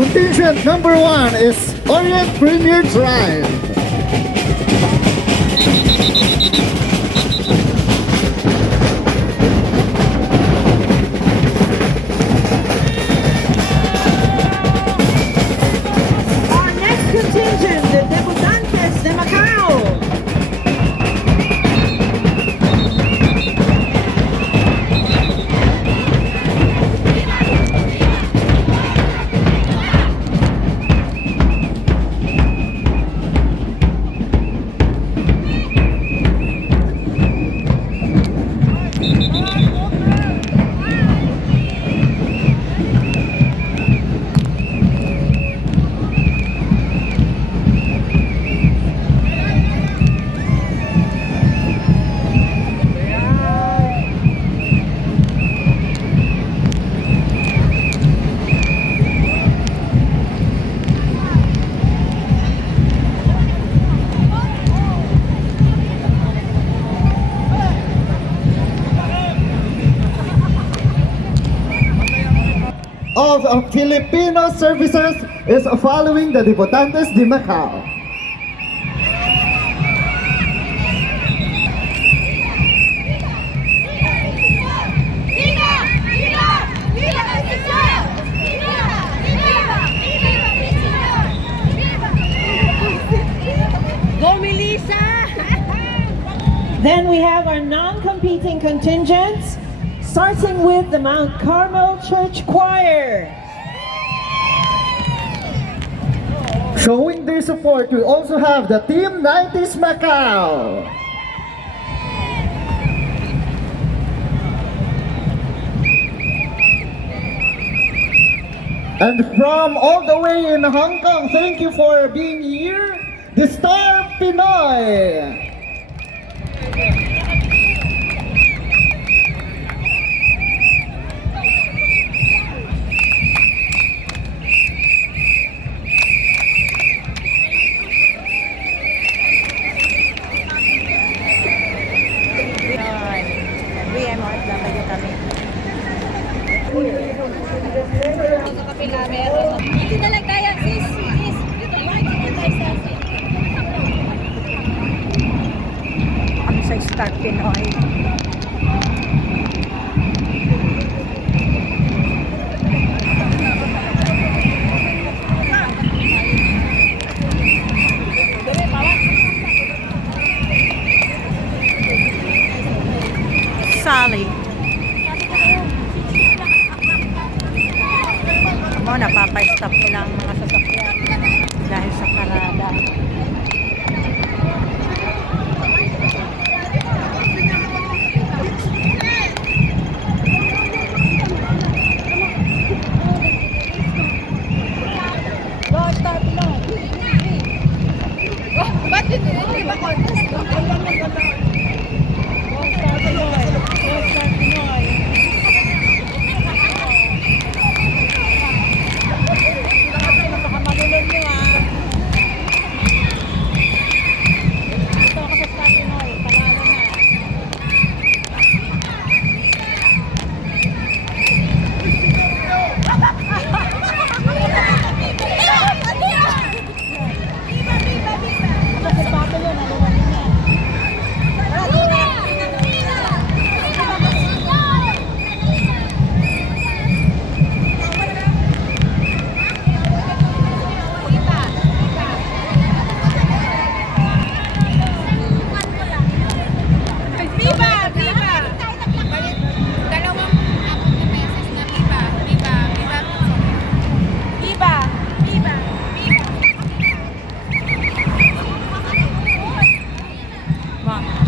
Contingent number 1 is Orient Premier Drive. Our next contingent, the Debutantes de Macau. Of Filipino services is following the Debutantes de Macau. Go, Melissa! Then we have our non-competing contingents, starting with the Mount Carmel Church Choir. Showing their support, we also have the Team 90s Macau. And from all the way in Hong Kong, thank you for being here, the Star Pinoy. VMOFW kami. Dito na lang tayo, sis. Sis, dito tayo, sis. Kami sa Star Pinoy. Sally. Ako, napapa-stop ko lang mga sasakyan dahil sa parada. Ba't hindi ba contest?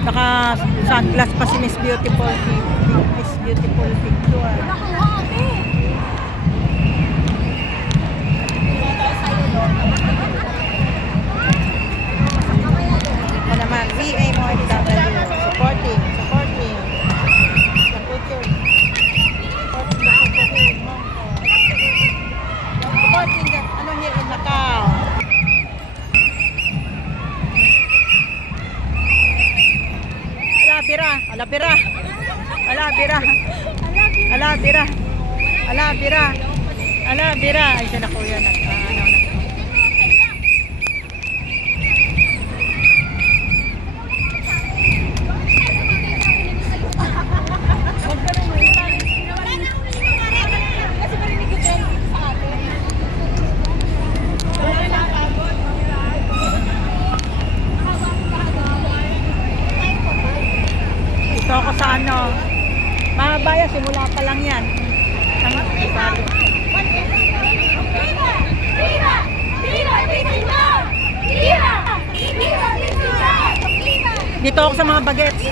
Naka-sunglass pa si Miss Beautiful. Miss Beautiful picture. Ako naman, VMOFW. Supporting. Supporting the culture. Supporting the culture. bira. Ala, bira. Ala, bira. Ay, siya na kuya. Ano na. Ito ako sa ano. Mahaba yan, simula pa lang yan. Ang ibalo. Dito ako sa mga bagets.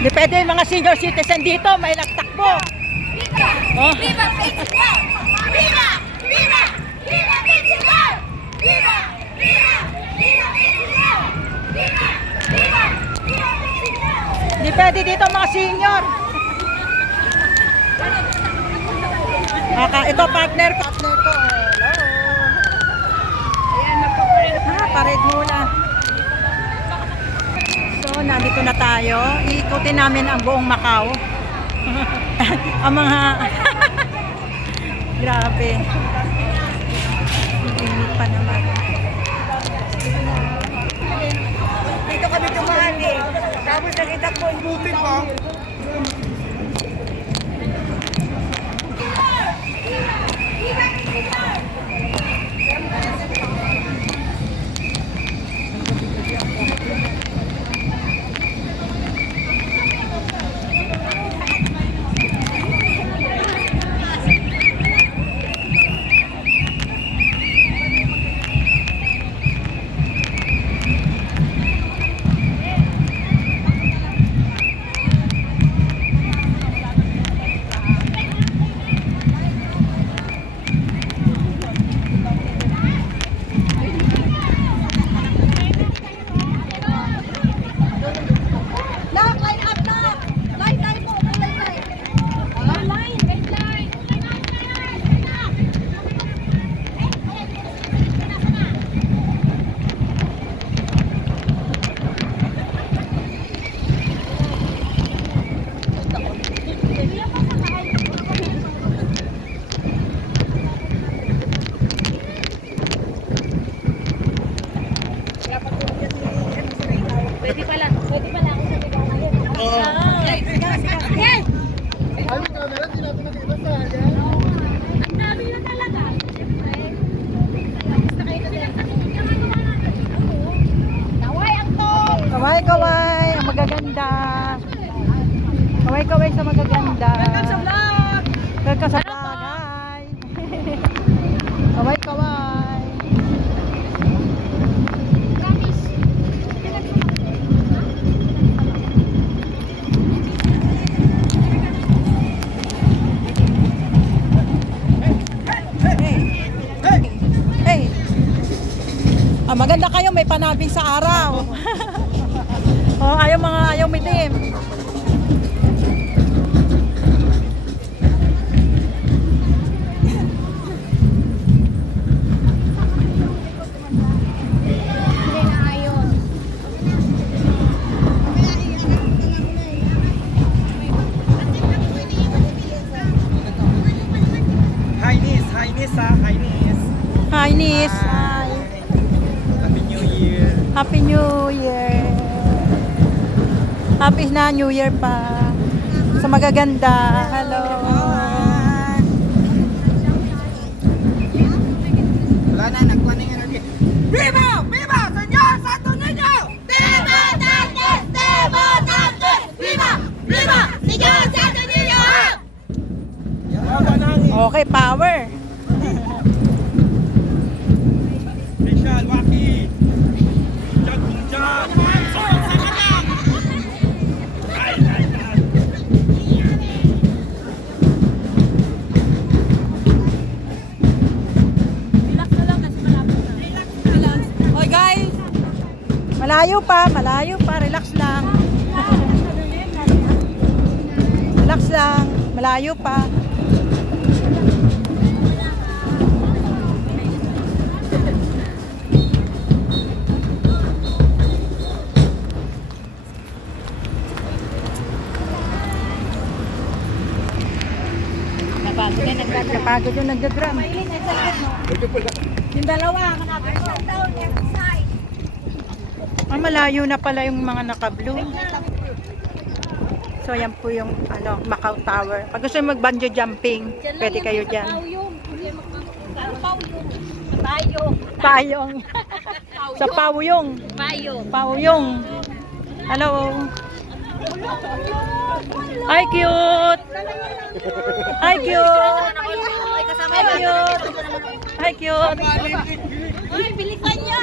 Depende yung mga senior citizen dito, may nagtakbo. Oh. Viva Mexico! Viva! Viva! Viva Mexico! Viva! Viva! Viva Mexico! Viva! Viva! Viva Mexico! Depende dito mga senior. Ito partner ko. Hello. Parade muna. So, nandito na tayo. Iikutin namin ang buong Macau. Ang mga grabe. Init pa naman. Dito kami tumali. Tapos nakita ko buti pa. Pwede pala ako sa ligaw ngayon. Yes! Ay, may camera, di natin nakita sa akin. Ang dami na talaga. Siyempre. Basta kayo na Naway ang to! Kaway-kaway, ang magaganda. Kaway-kaway sa magaganda. Welcome sa vlog! Welcome sa vlog, hi! Kaway-kaway. Hey! Maganda kayo, may panabing sa araw. Oh, ayaw mitim. Hi, Nis. Hi. Happy New Year. Happy New Year. Happy na New Year pa. Sa magaganda. Hello. Wala na, nagkuha na yung ano. Viva! Viva! Señor Santo Niño! Viva Dantes! Viva Dantes! Viva! Viva! Señor Santo Niño! Okay, power. Michelle, Waki! Diyan, diyan! Hoy guys. Malayo pa, relax lang. Relax lang, malayo pa. Napagod yung nagdadrum. Yung dalawa, manapin ko. Malayo na pala yung mga naka-blue. So yan po yung Macau Tower. Pag gusto nyo mag-bungee jumping, pwede kayo dyan. Payong. Sa Pauyong. Pauyong. Hello. Hi, cute. Hi, cute. Hi, cute. Hi, cute. Ay, bilisan niyo!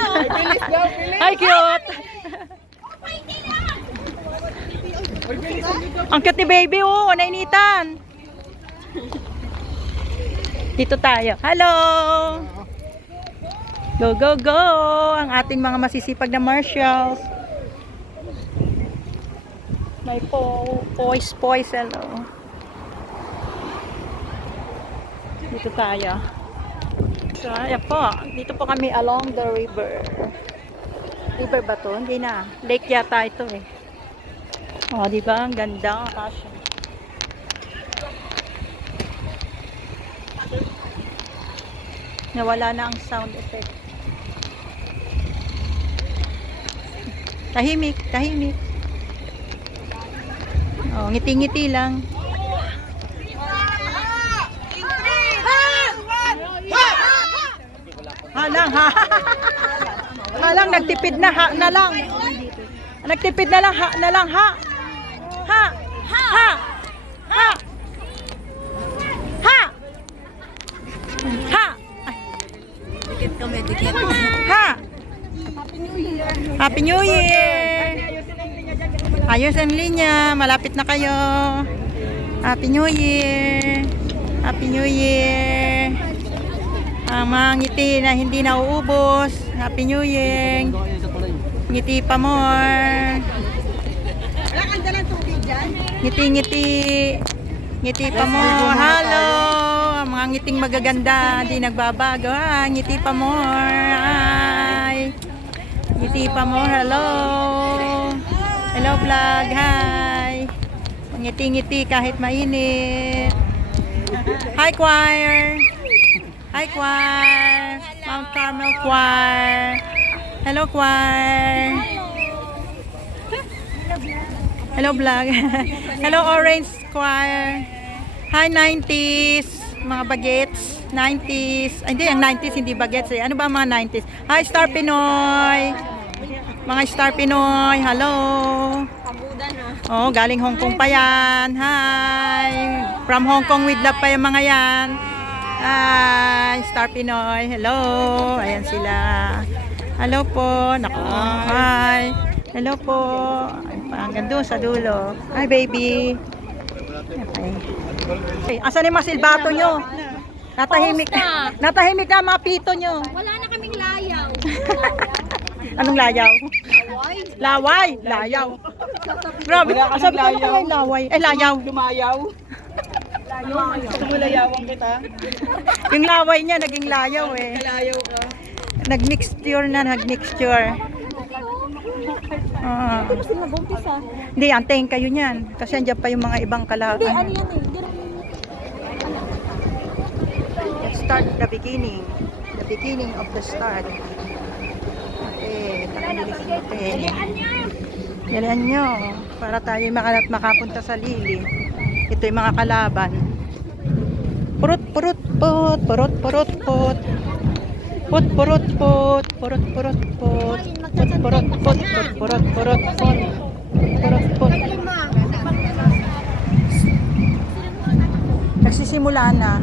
Hi, cute. Ang cute ni baby, oh. Nainitan. Dito tayo. Hello. Go, go, go. Ang ating mga masisipag na marshals. May poise, hello. Dito tayo. So, ayan po. Dito po kami along the river. River ba to? Hindi na. Lake yata ito eh. Oh, di ba? Ang ganda. Kasya. Nawala na ang sound effect. Tahimik, tahimik. Oh, ngiti-ngiti lang. Halang ha. Halang nagtipid na ha na lang. Nagtipid na lang ha na lang ha. Ha. Ha. Ha. Ha. Ha. Dikit kami, dikit. Ha. Happy New Year. Ayos ang linya, malapit na kayo. Happy New Year. Happy New Year. Ang mga ngiti na hindi nauubos. Happy New Year. Ngiti pa more. Ngiti-ngiti. Ngiti pa more. Hello. Ang mga ngiting magaganda, hindi nagbabago. Ah, ngiti pa more. Hi. Ngiti pa more. Hello. Hello vlog. Hi. Ngiti-ngiti kahit mainit. Hi choir. Hi choir. Mount Carmel choir. Hello choir. Hello vlog. Hello Orange choir. Hi 90s. Mga bagets. 90s. Ay, hindi, ang 90s hindi bagets eh. Ano ba mga 90s? Hi Star Pinoy. Mga Star Pinoy. Hello. Oh, galing Hong Kong pa yan. Hi. From Hong Kong with love pa yung mga yan. Hi, Star Pinoy. Hello. Ayan sila. Hello po. Naku. Hi. Hello po. Hanggang doon sa dulo. Hi, baby. Okay. Asan yung mga silbato nyo? Natahimik na. Natahimik na mga pito nyo. Wala na kaming layaw. Anong layaw? Laway. Layaw. Grabe. Sabi ko na yung laway. Eh, layaw. Lumayaw. Gusto mo layawang kita? Yung laway niya naging layaw eh. Layaw ka. Nag-mixture na, nag-mixture. Hindi, antayin kayo niyan. Kasi andyan pa yung mga ibang kalaban. Let's start the beginning. The beginning of the start. Okay, takilis natin. Yalan nyo. para tayo makapunta sa Lili. Ito yung mga kalaban. Purut purut put, purut purut put. Put purut put, purut purut put. Put purut put, put purut purut put. Purut put. Nagsisimula na.